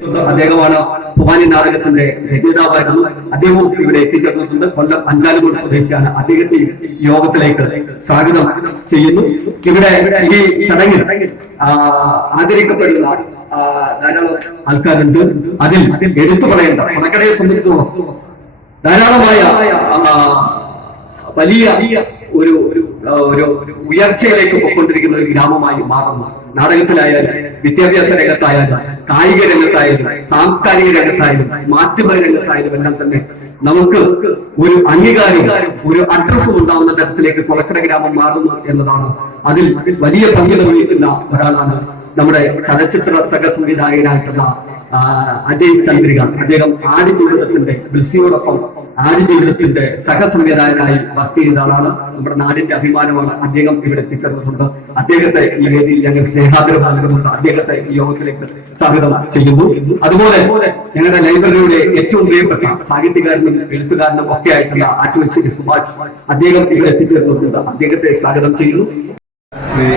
അദ്ദേഹമാണ് ഭവാനി നാടകത്തിന്റെ രചയിതാവായിരുന്നു. അദ്ദേഹവും ഇവിടെ എത്തിച്ചേർന്നിട്ടുണ്ട്. കൊല്ലം അഞ്ചാലുകൂട് സ്വദേശിയാണ്. അദ്ദേഹത്തെ യോഗത്തിലേക്ക് സ്വാഗതം ചെയ്യുന്നു. ഇവിടെ ഈ ചടങ്ങിൽ ആദരിക്കപ്പെടുന്ന ധാരാളം ആൾക്കാരുണ്ട്. അതിൽ എടുത്തു പറയേണ്ട പണക്കടയെ സംബന്ധിച്ചോളം ധാരാളമായ വലിയ ഒരു ഒരു ഉയർച്ചയിലേക്ക് പോയിക്കൊണ്ടിരിക്കുന്ന ഒരു ഗ്രാമമായി മാറുന്നു. നാടകത്തിലായാലും വിദ്യാഭ്യാസ രംഗത്തായാലും കായിക രംഗത്തായാലും സാംസ്കാരിക രംഗത്തായാലും മാധ്യമ രംഗത്തായാലും എല്ലാം തന്നെ നമുക്ക് ഒരു അംഗീകാരം ഒരു അഡ്രസ്സും ഉണ്ടാവുന്ന തരത്തിലേക്ക് കൊളക്കട ഗ്രാമം മാറുന്നു എന്നതാണ്. അതിൽ വലിയ പങ്ക് നിർവഹിക്കുന്ന ഒരാളാണ് നമ്മുടെ ചലച്ചിത്ര സഹ സംവിധായകനായിട്ടുള്ള അജയ് ചന്ദ്രിക. അദ്ദേഹം ആടുജീവിതത്തിന്റെ ബിൽസിയോടൊപ്പം ആടുജീവിതത്തിന്റെ സഹസംവിധായകനായി വർക്ക് ചെയ്ത ആളാണ് നമ്മുടെ നാടിന്റെ അഭിമാനമാണ് അദ്ദേഹം ഇവിടെ എത്തിച്ചേർന്നിട്ടുണ്ട്. അദ്ദേഹത്തെ ഈ വേദിയിൽ ഞങ്ങൾ സ്നേഹാഗ്രഹം നൽകുന്നുണ്ട്. അദ്ദേഹത്തെ ഈ യോഗത്തിലേക്ക് സ്വാഗതം ചെയ്യുന്നു. അതുപോലെ ഞങ്ങളുടെ ലൈബ്രറിയുടെ ഏറ്റവും പ്രിയപ്പെട്ട സാഹിത്യകാരനും എഴുത്തുകാരനും ഒക്കെ ആയിട്ടുള്ള ആറ്റുവശ്ശേരി സുഭാഷ് അദ്ദേഹം ഇവിടെ എത്തിച്ചേർന്നിട്ടുണ്ട്. അദ്ദേഹത്തെ സ്വാഗതം ചെയ്യുന്നു. ശ്രീ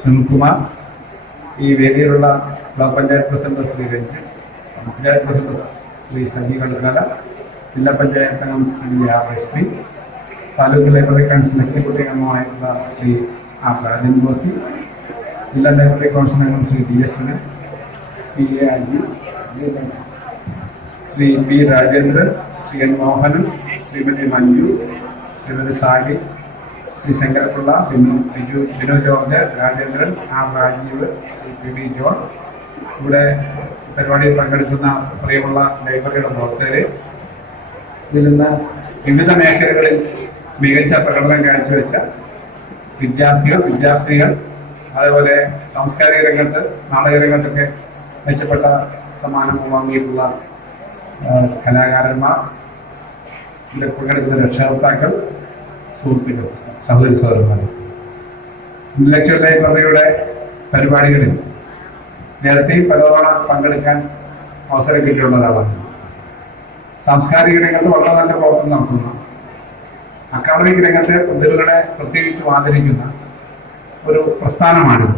സുനിൽകുമാർ ഈ വേദിയിലുള്ള block panchayat president Shri Ranjith panchayat president Shri Saji കണ്ടുകാല ജില്ലാ പഞ്ചായത്ത് അംഗം Shri R P. Taluk library council executive അംഗമായിട്ടുള്ള Shri R Rajan Bodhi ജില്ലാ ലൈബ്രറി കൗൺസിൽ അംഗം Shri D S N Shri A Aji. Shri P Rajendran. Shri N Mohanan. Shrimati Manju. Shrimati Sahi Shri Sankarapillai Binu Biju Binu George Rajendran R Rajeev Shri P B John. ഇവിടെ പരിപാടിയിൽ പങ്കെടുക്കുന്ന പ്രിയമുള്ള ലൈബ്രറിയുടെ പ്രവർത്തകരെ ഇതിൽ നിന്ന് വിവിധ മേഖലകളിൽ മികച്ച പ്രകടനം കാഴ്ചവെച്ച വിദ്യാർത്ഥികൾ വിദ്യാർത്ഥിനികൾ അതേപോലെ സാംസ്കാരിക രംഗത്ത് നാടക രംഗത്തൊക്കെ മെച്ചപ്പെട്ട സമ്മാനം വാങ്ങിയിട്ടുള്ള കലാകാരന്മാർ. ഇതിൽ പങ്കെടുക്കുന്ന രക്ഷകർത്താക്കൾ സുഹൃത്തുക്കൾ സഹോദരി സഹോദരന്മാർ. ഇന്റലക്ച്വൽ ലൈബ്രറിയുടെ പരിപാടികളിൽ നേരത്തെ പലതവണ പങ്കെടുക്കാൻ അവസരം കിട്ടിയുള്ള ഒരാളാണ്. സാംസ്കാരിക രംഗത്ത് വളരെ നല്ല പ്രവർത്തനം നടത്തുന്ന അക്കാദമിക് രംഗത്തെ പ്രതിഭകളെ പ്രത്യേകിച്ച് ആദരിക്കുന്ന ഒരു പ്രസ്ഥാനമാണിത്.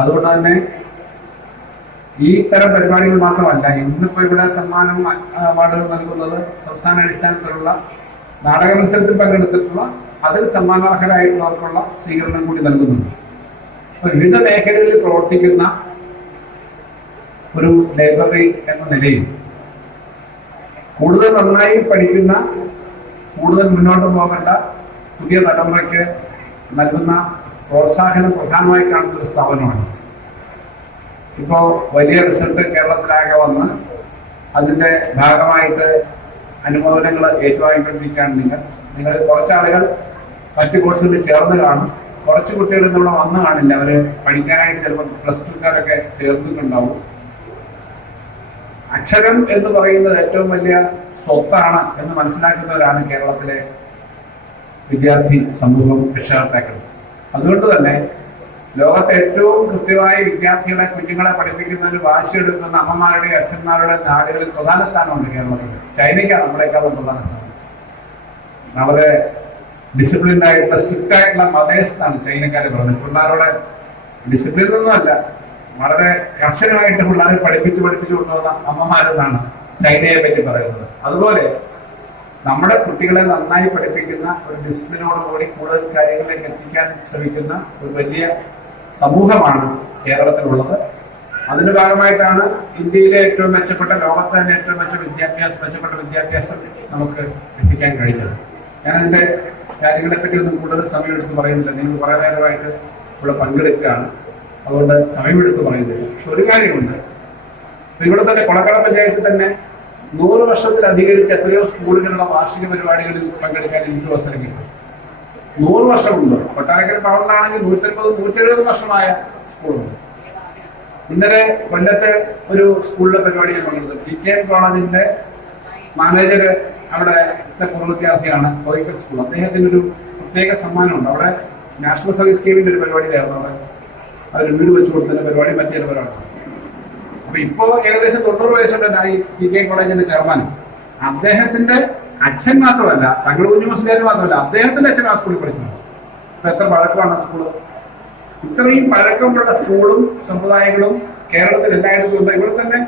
അതുകൊണ്ട് തന്നെ ഈ തരം പരിപാടികൾ മാത്രമല്ല ഇന്നിപ്പോ ഇവിടെ സമ്മാനം അവാർഡുകൾ നൽകുന്നത് സംസ്ഥാന അടിസ്ഥാനത്തിലുള്ള നാടക മത്സരത്തിൽ പങ്കെടുത്തിട്ടുള്ള അതിൽ സമ്മാനാർഹരായിട്ടുള്ളവർക്കുള്ള സ്വീകരണം കൂടി നൽകുന്നുണ്ട്. അപ്പൊ വിവിധ മേഖലകളിൽ പ്രവർത്തിക്കുന്ന ഒരു ലൈബ്രറി എന്ന നിലയിൽ കൂടുതൽ നന്നായി പഠിക്കുന്ന കൂടുതൽ മുന്നോട്ട് പോകേണ്ട പുതിയ തലമുറയ്ക്ക് നൽകുന്ന പ്രോത്സാഹനം പ്രധാനമായി കാണുന്ന ഒരു സ്ഥാപനമാണ്. ഇപ്പോൾ വലിയ റിസൾട്ട് കേരളത്തിലാകെ വന്ന് അതിന്റെ ഭാഗമായിട്ട് അനുമോദനങ്ങൾ ഏറ്റുവാങ്ങിക്കൊണ്ടിരിക്കുകയാണ് നിങ്ങൾ. നിങ്ങൾ കുറച്ചാളുകൾ മറ്റു കോഴ്സുകളിൽ ചേർന്ന് കാണും. കുറച്ച് കുട്ടികൾ ഇവിടെ വന്ന് കാണില്ല. അവർ പഠിക്കാനായിട്ട് ചിലപ്പോൾ പ്ലസ് ടുക്കാരൊക്കെ ചേർന്നിട്ടുണ്ടാവും. അക്ഷരം എന്ന് പറയുന്നത് ഏറ്റവും വലിയ സ്വത്താണ് എന്ന് മനസ്സിലാക്കുന്നവരാണ് കേരളത്തിലെ വിദ്യാർത്ഥി സമൂഹം രക്ഷകർത്താക്കൾ. അതുകൊണ്ട് തന്നെ ലോകത്തെ ഏറ്റവും കൃത്യമായി വിദ്യാർത്ഥികളെ കുഞ്ഞുങ്ങളെ പഠിപ്പിക്കുന്നതിന് വാശിയെടുക്കുന്ന അമ്മമാരുടെയും അച്ഛന്മാരുടെ നാടുകളിൽ പ്രധാന സ്ഥാനമുണ്ട് കേരളത്തിൽ. ചൈനയ്ക്കാണ് നമ്മളെക്കാളും പ്രധാന സ്ഥാനം. അവരെ ഡിസിപ്ലിൻഡ് ആയിട്ടുള്ള സ്ട്രിക്റ്റ് ആയിട്ടുള്ള മതേഴ്സാണ് ചൈനക്കാരെ പറഞ്ഞത്. പിള്ളേരുടെ ഡിസിപ്ലിൻ ഒന്നുമല്ല. വളരെ കർശനമായിട്ട് പിള്ളേരെ പഠിപ്പിച്ച് പഠിപ്പിച്ച് കൊണ്ടുവന്ന അമ്മമാരെന്നാണ് ചൈനയെ പറ്റി പറയുന്നത്. അതുപോലെ നമ്മുടെ കുട്ടികളെ നന്നായി പഠിപ്പിക്കുന്ന ഒരു ഡിസിപ്ലിനോട് കൂടി കൂടുതൽ കാര്യങ്ങളിലേക്ക് എത്തിക്കാൻ ശ്രമിക്കുന്ന ഒരു വലിയ സമൂഹമാണ് കേരളത്തിലുള്ളത്. അതിന്റെ ഭാഗമായിട്ടാണ് ഇന്ത്യയിലെ ഏറ്റവും മെച്ചപ്പെട്ട ലോകത്തെ തന്നെ ഏറ്റവും മെച്ച വിദ്യാഭ്യാസം മെച്ചപ്പെട്ട വിദ്യാഭ്യാസം നമുക്ക് എത്തിക്കാൻ കഴിഞ്ഞത്. ഞാൻ അതിന്റെ കാര്യങ്ങളെ പറ്റി ഒന്നും കൂടുതൽ സമയം എടുത്ത് പറയുന്നില്ല. നിങ്ങൾ കുറെ നേരമായിട്ട് ഇവിടെ പങ്കെടുക്കുകയാണ്. അതുകൊണ്ട് സമയമെടുത്ത് പറയുന്നില്ല പക്ഷെ ഒരു കാര്യമുണ്ട്. ഇവിടെ തന്നെ കൊളക്കട പഞ്ചായത്തിൽ തന്നെ നൂറ് വർഷത്തിൽ അധികരിച്ച് എത്രയോ സ്കൂളുകളുടെ വാർഷിക പരിപാടികളിൽ പങ്കെടുക്കാൻ എനിക്ക് അവസരം കിട്ടും. നൂറ് വർഷമുണ്ട്. കൊട്ടാരക്കര ടൗണിലാണെങ്കിൽ നൂറ്റൻപത് നൂറ്റെഴുപത് വർഷമായ സ്കൂളുണ്ട്. ഇന്നലെ കൊല്ലത്തെ ഒരു സ്കൂളിലെ പരിപാടിയിൽ പങ്കെടുത്തു. ടി കെ കോളേജിന്റെ മാനേജർ അവിടെ പൂർവ വിദ്യാർത്ഥിയാണ് കോഴിക്കോട് സ്കൂൾ. അദ്ദേഹത്തിന് ഒരു പ്രത്യേക സമ്മാനമുണ്ട്. അവിടെ നാഷണൽ സർവീസ് സ്കീമിന്റെ ഒരു പരിപാടിയിലായിരുന്നു അവിടെ അവർ വീട് വെച്ച് കൊടുത്തതിന്റെ പരിപാടി മറ്റേ പരിപാടി അപ്പൊ ഇപ്പോ ഏകദേശം തൊണ്ണൂറ് വയസ്സുണ്ട് ഈ ടി കെ കോളേജിന്റെ ചെയർമാൻ. അദ്ദേഹത്തിന്റെ അച്ഛൻ മാത്രമല്ല തങ്ങൾ കുഞ്ഞു മുസ്ലിയാർ മാത്രമല്ല അദ്ദേഹത്തിന്റെ അച്ഛൻ ആ സ്കൂളിൽ പഠിച്ചത്. അപ്പൊ എത്ര പഴക്കമാണ് ആ സ്കൂൾ? ഇത്രയും പഴക്കമുള്ള സ്കൂളും സമ്പ്രദായങ്ങളും കേരളത്തിൽ എല്ലായിടത്തും ഉണ്ട്. ഇവിടെ തന്നെ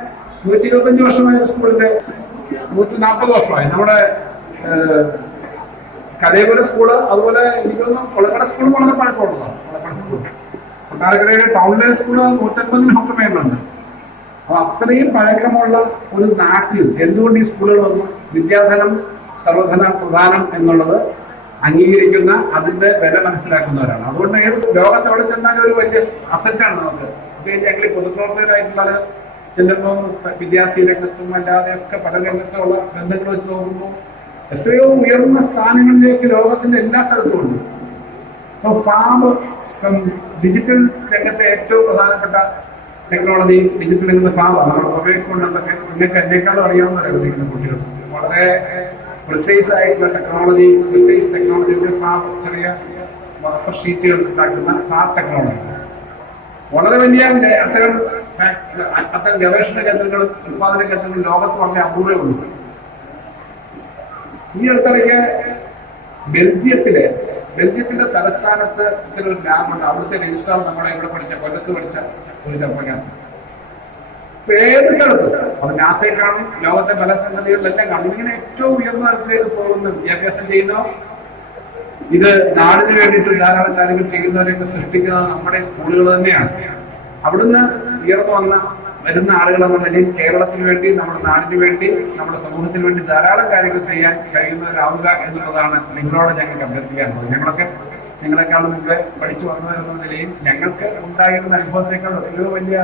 നൂറ്റി ഇരുപത്തഞ്ച് വർഷമായ സ്കൂളിന്റെ നൂറ്റി നാൽപ്പത് വർഷമായി. നമ്മുടെ കലയപുര സ്കൂൾ അതുപോലെ എനിക്ക് തോന്നുന്നു കൊളക്കട സ്കൂളും വളരെ പഴക്കമുള്ളതാണ്. കൊളക്കട സ്കൂൾ. കൊട്ടാരക്കരയുടെ ടൗണിലെ സ്കൂൾ നൂറ്റമ്പതിനൊക്കെ മേലുണ്ട് അപ്പൊ അത്രയും പഴക്കമുള്ള ഒരു നാട്ടിൽ എന്തുകൊണ്ട് ഈ സ്കൂളുകൾ വന്നു? വിദ്യാധനം സർവധന പ്രധാനം എന്നുള്ളത് അംഗീകരിക്കുന്ന അതിന്റെ വില മനസ്സിലാക്കുന്നവരാണ്. അതുകൊണ്ട് ഏത് ലോകത്ത് എവിടെ ചെന്നാലും ഒരു വലിയ അസറ്റാണ് നമുക്ക്. പ്രത്യേകിച്ച് ഞങ്ങൾ പൊതുപ്രവർത്തകരായിട്ടുള്ള ചെല്ലുമ്പോൾ വിദ്യാർത്ഥി രംഗത്തും അല്ലാതെ ഒക്കെ പഠനരംഗത്തുള്ള ബന്ധങ്ങൾ വെച്ച് നോക്കുമ്പോൾ എത്രയോ ഉയർന്ന സ്ഥാനങ്ങളിലേക്ക് ലോകത്തിന്റെ എല്ലാ സ്ഥലത്തും ഉണ്ട്. ഇപ്പൊ ഫാം ഇപ്പം ഡിജിറ്റൽ രംഗത്തെ ഏറ്റവും പ്രധാനപ്പെട്ട ടെക്നോളജി ഡിജിറ്റൽ രംഗത്തെ ഭാഗമാണ് നമ്മൾ മൊബൈൽ ഫോണിലൊക്കെ നിങ്ങൾക്ക് എന്നെക്കാളും അറിയാവുന്നവരാണ് നിൽക്കുന്ന കുട്ടികൾ. വളരെ പ്രിസൈസ് ആയിട്ടുള്ള ടെക്നോളജി പ്രിസൈസ് ടെക്നോളജിയുടെ ഫാം ചെറിയ ഷീറ്റുകൾ ഉണ്ടാക്കുന്ന ഫാം ടെക്നോളജി വളരെ വലിയ അത്തരം അത്തരം ഗവേഷണ കേന്ദ്രങ്ങളും ഉത്പാദന കേന്ദ്രങ്ങളും ലോകത്ത് വളരെ അപൂർവമുണ്ട് ഈ അടുത്തിടയ്ക്ക് ബെൽജിയത്തിലെ ബെൽജിയത്തിന്റെ തലസ്ഥാനത്ത് ഇത്തരം ഒരു ലാബുണ്ട് അവിടുത്തെ രജിസ്ട്രാർ നമ്മളെ ഇവിടെ പഠിച്ച? കൊല്ലത്ത് പഠിച്ച? ഒരു ചെറുപ്പക്കാരൻ ഇപ്പൊ ഏത് സ്ഥലത്ത്? അത് നാസയിൽ കാണും. ലോകത്തെ പല സംഗതികളിലെല്ലാം കാണും. ഇങ്ങനെ ഏറ്റവും ഉയർന്ന തലത്തിലേക്ക് പോകുന്ന വിദ്യാഭ്യാസം ചെയ്യുന്നോ ഇത് നാടിന് വേണ്ടിയിട്ട് ധാരാളം കാര്യങ്ങൾ ചെയ്യുന്നവരെയൊക്കെ സൃഷ്ടിക്കുന്നത് നമ്മുടെ സ്കൂളുകൾ തന്നെയാണ്. അവിടുന്ന് ഉയർന്നു വന്ന വരുന്ന ആളുകൾ എന്ന നിലയിൽ കേരളത്തിന് വേണ്ടി നമ്മുടെ നാടിന് വേണ്ടി നമ്മുടെ സമൂഹത്തിന് വേണ്ടി ധാരാളം കാര്യങ്ങൾ ചെയ്യാൻ കഴിയുന്നവരാവുക എന്നുള്ളതാണ് നിങ്ങളോട് ഞങ്ങൾക്ക് അഭ്യർത്ഥിക്കാറുള്ളത് ഞങ്ങളൊക്കെ നിങ്ങളെക്കാളും മുമ്പേ പഠിച്ചു വന്നവരെന്ന നിലയിൽ ഞങ്ങൾക്ക് ഉണ്ടായിരുന്ന അനുഭവത്തെക്കാൾ എത്രയോ വലിയ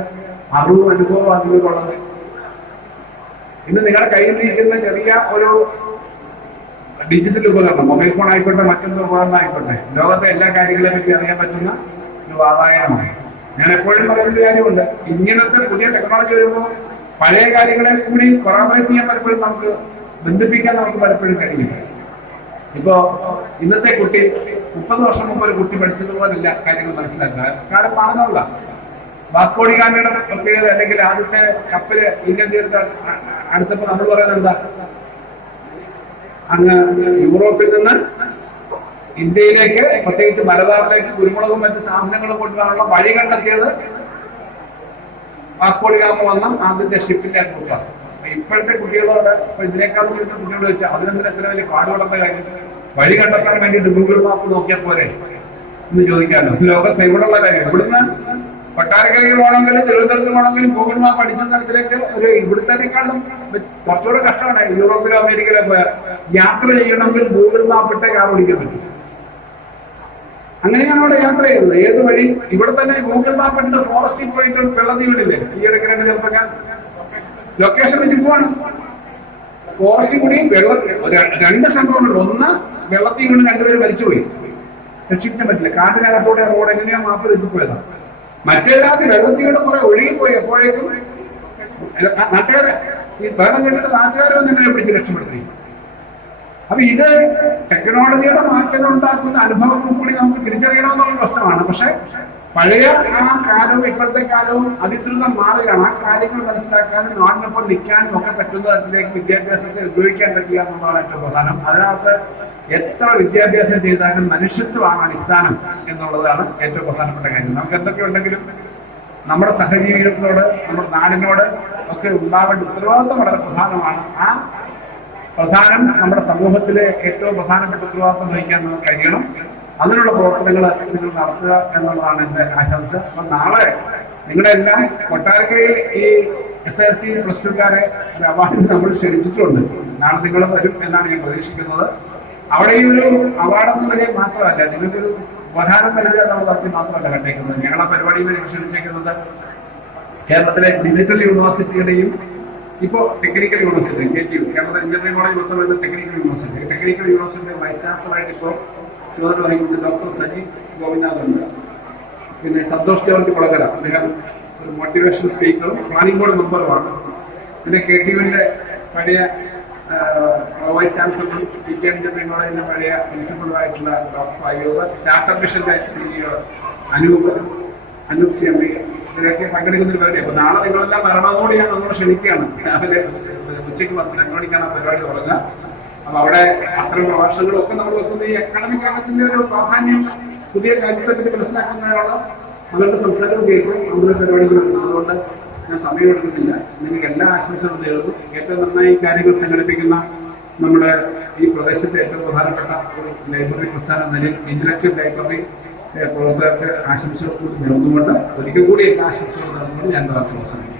അറിവും അനുഭവവും അതിലുള്ളത് ഇന്ന് നിങ്ങളുടെ കയ്യിലിരിക്കുന്ന ചെറിയ ഒരു ഡിജിറ്റൽ ഉപകരണം മൊബൈൽ ഫോൺ ആയിക്കോട്ടെ മറ്റൊന്ന് ഉപകരണം ആയിക്കോട്ടെ ലോകത്തെ എല്ലാ കാര്യങ്ങളെ പറ്റി അറിയാൻ പറ്റുന്ന ഒരു ആദായമാണ് ഞാൻ എപ്പോഴും പറയുന്ന കാര്യമുണ്ട്. ഇങ്ങനത്തെ പുതിയ ടെക്നോളജി വരുമ്പോൾ പഴയ കാര്യങ്ങളെ കൂടി കൊറാബറേറ്റ് ചെയ്യാൻ പലപ്പോഴും നമുക്ക് ബന്ധിപ്പിക്കാൻ നമുക്ക് പലപ്പോഴും കഴിയില്ല. ഇപ്പോ ഇന്നത്തെ കുട്ടി മുപ്പത് വർഷം മുമ്പ് ഒരു കുട്ടി പഠിച്ചതുപോലല്ല കാര്യങ്ങൾ മനസ്സിലാക്കുക കാരണം മാറുന്നുള്ള വാസ്കോടി ഗാമയുടെ പ്രത്യേകത അല്ലെങ്കിൽ ആദ്യത്തെ കപ്പൽ ഇന്ത്യൻ തീരത്ത് അടുത്തപ്പോ നമ്മൾ പറയുന്നത് എന്താ? അങ്ങ് യൂറോപ്പിൽ നിന്ന് ഇന്ത്യയിലേക്ക് പ്രത്യേകിച്ച് മലബാറിലേക്ക് കുരുമുളകും മറ്റ് സാധനങ്ങളും കൊണ്ടുവരാനുള്ള വഴി കണ്ടെത്തിയത് പാസ്പോർട്ട് ഗാമ വന്ന ആദ്യത്തെ ഷിപ്പിന്റെ അനുഭവമാണ് ഇപ്പോഴത്തെ കുട്ടികളോട് ഇതിനേക്കാളും വലിയ കുട്ടികളോട് വെച്ചാൽ അതിനെന്തിനും എത്ര വലിയ കാര്യം? വഴി കണ്ടെത്താൻ വേണ്ടിയിട്ട് ഗൂഗിൾ മാപ്പ് നോക്കിയാൽ പോരെ? എന്ന് ചോദിക്കാമല്ലോ ലോകത്ത് ഇവിടെയുള്ള കാര്യം? ഇവിടുന്ന് കൊട്ടാരക്കരയിൽ പോകണമെങ്കിലും തിരുവനന്തപുരത്ത് പോകണമെങ്കിലും ഗൂഗിൾ മാപ്പ് അടിച്ച തരത്തിലേക്ക് ഒരു ഇവിടുത്തേക്കാളും കുറച്ചുകൂടെ കഷ്ടമാണ്. യൂറോപ്പിലോ അമേരിക്കയിലോ യാത്ര ചെയ്യണമെങ്കിൽ ഗൂഗിൾ മാപ്പ് ഇട്ടേ കാർ ഓടിക്കാൻ പറ്റും. അങ്ങനെയാണ് അവിടെ യാത്ര ചെയ്യുന്നത്. ഏത് വഴി? ഇവിടെ തന്നെ ഗൂഗിൾ മാപ്പ് എടുത്ത് ഫോറസ്റ്റിൽ പോയിട്ട് വെള്ളത്തിൽ വിടില്ലേ? ഈ ഇടയ്ക്ക് രണ്ട് ചെറുപ്പക്കാർ. ലൊക്കേഷൻ വെച്ച് പോവാണ്. ഫോറസ്റ്റിൽ കൂടി വെള്ളത്തിൽ രണ്ട് സംഭവങ്ങളുണ്ട്. ഒന്ന് വെള്ളത്തിൽ വീണ് രണ്ടുപേരും മരിച്ചുപോയി. രക്ഷിക്കാൻ പറ്റില്ല. കാട്ടിനകത്തോടെ റോഡ് എങ്ങനെയാ മാപ്പ് തെറ്റിപ്പോയതാണ് രാത്രി വെള്ളത്തിൽ വീണ് കുറെ ഒഴുകിപ്പോയി എപ്പോഴേക്കും നാട്ടുകാരെ ഈ വെള്ളം കേട്ടിട്ട് നാട്ടുകാരെ വന്ന് പിടിച്ച് രക്ഷപ്പെടുത്തി. അപ്പൊ ഇത് ടെക്നോളജിയുടെ മാറ്റം ഉണ്ടാക്കുന്ന അനുഭവം കൂടി നമുക്ക് തിരിച്ചറിയണമെന്നുള്ള പ്രശ്നമാണ്. പക്ഷെ പഴയ ആ കാലവും ഇപ്പോഴത്തെ കാലവും അതിദ്രുതം മാറുകയാണ്. ആ കാര്യങ്ങൾ മനസ്സിലാക്കാനും നാടിനൊപ്പം നിൽക്കാനും ഒക്കെ പറ്റുന്ന തരത്തിലേക്ക് വിദ്യാഭ്യാസത്തെ ഉപയോഗിക്കാൻ പറ്റുക എന്നുള്ളതാണ് ഏറ്റവും പ്രധാനം. അതിനകത്ത് എത്ര വിദ്യാഭ്യാസം ചെയ്താലും മനുഷ്യത്വമാണ് അടിസ്ഥാനം എന്നുള്ളതാണ് ഏറ്റവും പ്രധാനപ്പെട്ട കാര്യം. നമുക്ക് എന്തൊക്കെ ഉണ്ടെങ്കിലും നമ്മുടെ സഹജീവികളോട് നമ്മുടെ നാടിനോട് ഒക്കെ ഉണ്ടാവേണ്ട ഉത്തരവാദിത്വം വളരെ പ്രധാനമാണ്. ആ പ്രധാനം നമ്മുടെ സമൂഹത്തിലെ ഏറ്റവും പ്രധാനപ്പെട്ട ഉത്തരവാദിത്വം വഹിക്കാൻ നമുക്ക് കഴിയണം. അതിനുള്ള പ്രവർത്തനങ്ങൾ നിങ്ങൾ നടത്തുക എന്നുള്ളതാണ് എന്റെ ആശംസ. അപ്പൊ നാളെ നിങ്ങളെല്ലാം കൊട്ടാരക്കരയിൽ ഈ എസ് എൽ സി പ്ലസ് ടുക്കാരെ അവാർഡിന് നമ്മൾ ക്ഷണിച്ചിട്ടുണ്ട്. നാളെ നിങ്ങൾ വരും എന്നാണ് ഞാൻ പ്രതീക്ഷിക്കുന്നത്. അവിടെ ഈ ഒരു അവാർഡ് എന്ന നിലയിൽ മാത്രമല്ല നിങ്ങൾക്കൊരു പ്രധാനം നൽകുക എന്നുള്ള തരത്തിൽ മാത്രമല്ല കണ്ടേക്കുന്നത്. ഞങ്ങളെ പരിപാടിയിൽ ക്ഷണിച്ചേക്കുന്നത് കേരളത്തിലെ ഡിജിറ്റൽ യൂണിവേഴ്സിറ്റിയുടെയും ഇപ്പോ technical university K T U കേരളത്തിൽ എഞ്ചിനീയറിംഗ് കോളേജ് മൊത്തം വരുന്ന ടെക്നിക്കൽ യൂണിവേഴ്സിറ്റി ടെക്നിക്കൽ യൂണിവേഴ്സിറ്റിയുടെ വൈസ് ചാൻസലറായിട്ട് ഇപ്പോൾ ചുമതല വഹിക്കുന്നത് ഡോക്ടർ സജീവ് ഗോപിനാഥ് ഉണ്ട് പിന്നെ സന്തോഷ് ജോർജ് കുളകര അദ്ദേഹം ഒരു മോട്ടിവേഷൻ സ്പീക്കറും പ്ലാനിംഗ് ബോർഡ് മെമ്പറുമാണ് പിന്നെ കെ ടി യുവിന്റെ പഴയ വൈസ് ചാൻസലറും പി കെ എഞ്ചിനീയറിംഗ് കോളേജിന്റെ പഴയ പ്രിൻസിപ്പളുമായിട്ടുള്ള ഡോക്ടർ അയ്യൂബ് സ്റ്റാർട്ടപ്പ് മിഷന്റെ CEO Anoop Anoop C M ഇതിനൊക്കെ പങ്കെടുക്കുന്ന ഒരു പരിപാടി. അപ്പൊ നാളെ നിങ്ങളെല്ലാം വരണമോട് ഞാൻ നമ്മൾ ക്ഷണിക്കുകയാണ്. രാവിലെ ഉച്ചയ്ക്ക് പത്ത് രണ്ട് മണിക്കാണ് ആ പരിപാടി തുടങ്ങുക. അപ്പൊ അവിടെ അത്തരം പ്രഭാഷണങ്ങളൊക്കെ നമ്മൾ വെക്കുന്ന ഈ അക്കാഡമിക് രംഗത്തിന്റെ ഒരു പ്രാധാന്യം പുതിയ കാര്യത്തെപ്പറ്റി മനസ്സിലാക്കുന്നതിനുള്ള അവരുടെ സംസാരം കേൾക്കും. നമ്മുടെ പരിപാടികൾ അതുകൊണ്ട് ഞാൻ സമയം എടുക്കുന്നില്ല. നിങ്ങൾക്ക് എല്ലാ ആശംസകളും നേർന്നു ഏറ്റവും നന്നായി കാര്യങ്ങൾ സംഘടിപ്പിക്കുന്ന നമ്മുടെ ഈ പ്രദേശത്തെ ഏറ്റവും പ്രധാനപ്പെട്ട ഒരു ലൈബ്രറി പ്രസ്ഥാനം തന്നെ ഇന്റലക്ച്വൽ ലൈബ്രറി പ്രവർത്തകർക്ക് ആശംസകൾ കൂടി നേർന്നുകൊണ്ട് ഒരിക്കൽ കൂടി എല്ലാ ആശംസകൾ നേർന്നുകൊണ്ട് ഞാൻ അവസാനിക്കും